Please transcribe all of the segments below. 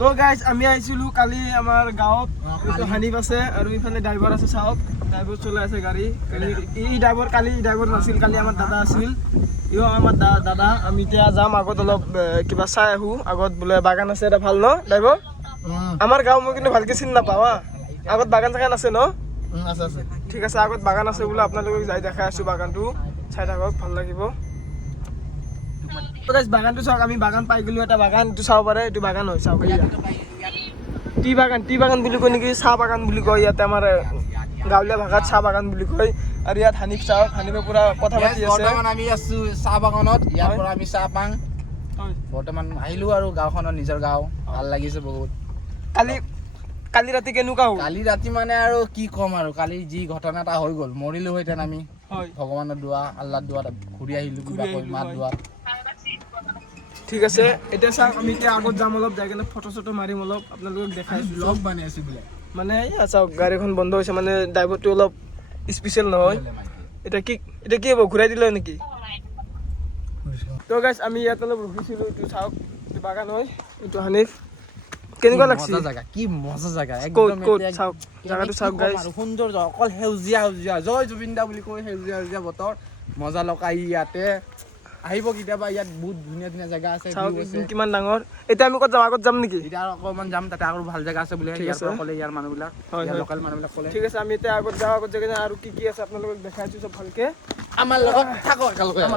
তো গাইজ আমি আহিছিলো কালি আমাৰ গাঁৱত এইটো হানিফ আছে আৰু ইফালে ড্ৰাইভাৰ আছে চাওক ড্ৰাইভাৰ চলাই আছে গাড়ী এই ড্ৰাইভাৰ নাছিল কালি আমাৰ দাদা আছিল ইও আমাৰ দাদা আমি এতিয়া যাম আগত অলপ কিবা চাই আহো আগত বোলে বাগান আছে এটা ভাল ন ড্ৰাইভাৰ আমাৰ গাঁও মই কিন্তু ভালকে চিনি নাপাওঁ আগত বাগান চাগান আছে ন আছে ঠিক আছে আগত বাগান আছে বোলে আপোনালোকক যাই দেখাই আছো বাগানটো চাই থাকক ভাল লাগিব বাগানটো চাওক আমি বাগান পাই গলো এটা বাগান এইটো চাব পাৰে এইটো বাগান হয় চাওক টি বাগান বুলি কয় নেকি চাহ বাগান বুলি কয় ইয়াতে আমাৰ গাঁৱলীয়া ভাষাত চাহ বাগান বুলি কয় আৰু ইয়াত হানিফ চাওক হানিফে পুৰা কথা পাতি আছে বৰ্তমান আমি আছো চাহ বাগানত ইয়াৰ পৰা আমি চাহ পাং বৰ্তমান আহিলো আৰু গাঁওখনৰ নিজৰ গাঁও ভাল লাগিছে বহুত কালি ৰাতি কেনেকুৱা হ'ল কালি ৰাতি মানে আৰু কি ক'ম আৰু কালি যি ঘটনা এটা হৈ গ'ল মৰিলো হেঁতেন আমি ভগৱানৰ দোৱা আল্লাহৰ দোৱাত ঘূৰি আহিলো কিবা কৈ মাত দোৱাত ঠিক আছে এতিয়া চাওক আমি এতিয়া আগত যাম অলপ যাই কিনে ফটো চটো মাৰিম অলপ আপোনালোকক দেখাই ব্লগ বনাই আছো বোলে মানে চাওক গাড়ীখন বন্ধ হৈছে মানে ড্ৰাইভাৰটো অলপ স্পেচিয়েল নহয় এতিয়া কি হ'ব ঘূৰাই দিলে নেকি তো গাইছ আমি ইয়াত অলপ ৰখিছিলোঁ এইটো চাওক এইটো বাগান হয় এইটো হানিফ কেনেকুৱা লাগছে কি মজা জাগা ক'ত চাওক জাগাটো চাওক গাইছ সুন্দৰ অকল সেউজীয়া জয় জুবিন দা বুলি কৈ সেউজীয়া বতৰ মজা লগাই ইয়াতে আহিব কেতিয়াবা ইয়াত বহুত ধুনীয়া জাগা আছে চাওক কিমান ডাঙৰ এতিয়া আমি ক'ত যাম আগত যাম নেকি এতিয়া অকণমান যাম তাতে আৰু ভাল জাগা আছে বোলে ইয়াৰ পৰা ক'লে ইয়াৰ মানুহবিলাক লোকেল মানুহবিলাক ক'লে ঠিক আছে আমি এতিয়া আগত যাওঁ আগত যাই কিনে আৰু কি আছে আপোনালোকক দেখাইছোঁ চব ভালকে আমাৰ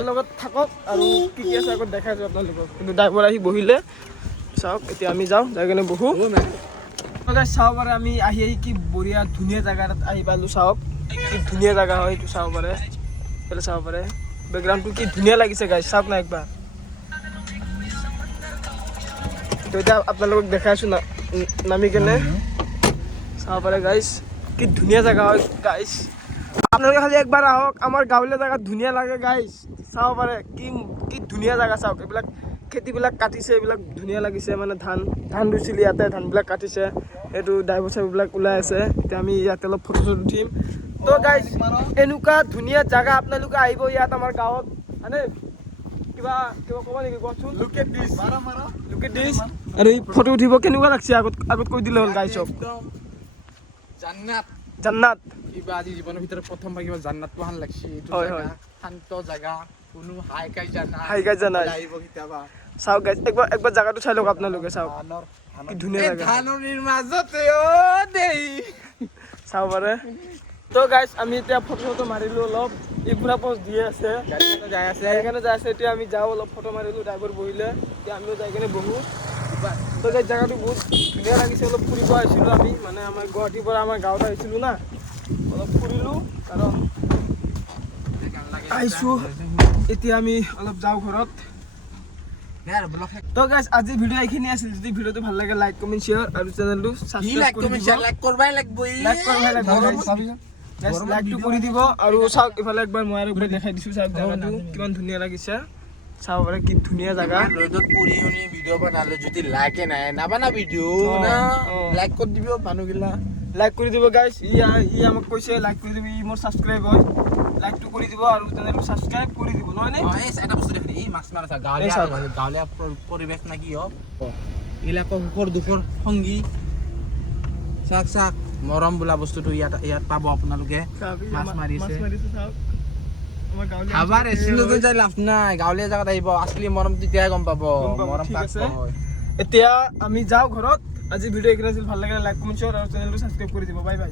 লগত থাকক আৰু কি আছে আগত দেখাইছোঁ আপোনালোকক কিন্তু ড্ৰাইভাৰ আহি বহিলে চাওক এতিয়া আমি যাওঁ যাই কিনে বহো চাব পাৰে আমি আহি কি বঢ়িয়া ধুনীয়া জেগা এটাত আহি পালোঁ চাওক কি ধুনীয়া জেগা হয় এইটো চাব পাৰে এইফালে চাব পাৰে বেকগ্ৰাউণ্ডটো কি ধুনীয়া লাগিছে গাইছ চাওক না একবাৰ তো এতিয়া আপোনালোকক দেখাইছোঁ নামি কেনে চাব পাৰে গাইছ কি ধুনীয়া জেগা হয় গাইছ আপোনালোকে খালি একবাৰ আহক আমাৰ গাঁৱলীয়া জেগাত ধুনীয়া লাগে গাইছ চাব পাৰে কি ধুনীয়া জেগা চাওক এইবিলাক খেতিবিলাক কাটিছে এইবিলাক ধুনীয়া লাগিছে মানে ধান ৰুইছিল ইয়াতে ধানবিলাক কাটিছে এইটো ড্ৰাইভাৰ চাইভাৰবিলাক ওলাই আছে এতিয়া আমি ইয়াতে অলপ ফটো চটো উঠিম তো গাইছ এনেকুৱা ধুনীয়া জেগা আপোনালোকে আহিব ইয়াত আমাৰ গাঁৱত মানে কিবা ক'ব নেকি কওকচোন লুক এট দিছ আৰু এই ফটো উঠিব কেনেকুৱা লাগছে আগত কৈ দিলে হ'ল গাইছক জান্নাত কিবা আজি জীৱনৰ ভিতৰত প্ৰথমবাৰ কিবা জান্নাত পোৱা লাগছে এইটো শান্ত জাগা কোনো হাইকাই জানা আহিব কেতিয়াবা চাওক গাইছ একবাৰ জাগাটো চাই লওক আপোনালোকে চাওক কি ধুনীয়া জাগা ধাননিৰ মাজতে চাব পাৰে তো গাইছ আমি এতিয়া ফটো চটো মাৰিলোঁ অলপ এই পুৰা পষ্ট দিয়ে আছে সেইকাৰণে যাই আছে এতিয়া আমি যাওঁ অলপ ফটো মাৰিলোঁ ড্ৰাইভাৰ বহিলে এতিয়া আমিও যাই কিনে বহোঁ তো গাইছ জাগাটো বহুত ধুনীয়া লাগিছে অলপ ফুৰিব আহিছিলোঁ আমি মানে আমাৰ গুৱাহাটীৰ পৰা আমাৰ গাঁৱত আহিছিলোঁ না অলপ ফুৰিলোঁ কাৰণ আহিছোঁ এতিয়া আমি অলপ যাওঁ ঘৰত তো গাইছ আজি ভিডিও এইখিনি আছিল যদি ভিডিওটো ভাল লাগে লাইক কমেন্ট শ্বেয়াৰ আৰু চেনেলটো সাবস্ক্ৰাইব কৰি দিব আৰু চাওক ইফালে একবাৰ মই আৰু দেখাই দিছোঁ চাওক জাগাটো কিমান ধুনীয়া লাগিছে চাব পাৰে কি ধুনীয়া জাগা ৰ'দত পৰি শুনি ভিডিঅ' বনালে যদি লাইকে নাই নাবানা ভিডিঅ' না লাইক কৰি দিব মানুহগিলা লাইক কৰি দিব গাইছ ই আমাক কৈছে লাইক কৰি দিব ই মোৰ ছাবস্ক্ৰাইব হয় লাইকটো কৰি দিব আৰু চেনেলটো ছাবস্ক্ৰাইব কৰি দিব নহয় নে এটা বস্তু দেখি এই মাছ মাৰা গাঁৱলীয়া পৰিৱেশ না কি হওক এইবিলাকৰ সুখৰ দুখৰ সংগী চাক মৰম বোলা বস্তুটো ইয়াত পাব আপোনালোকে মাছ মাৰিছে আবাৰ এসিলতে যাই লাভ নাই গাঁৱলীয়া জায়গাত আহিব আসলি মৰম তেতিয়াই গম পাব মৰম ঠিক আছে হয় এতিয়া আমি যাওঁ ঘৰত আজি ভিডিও এইখিনি আছিল ভাল লাগিলে লাইক কমেন্ট শ্বেয়াৰ আৰু চেনেলটো ছাবস্ক্ৰাইব কৰি দিব বাই বাই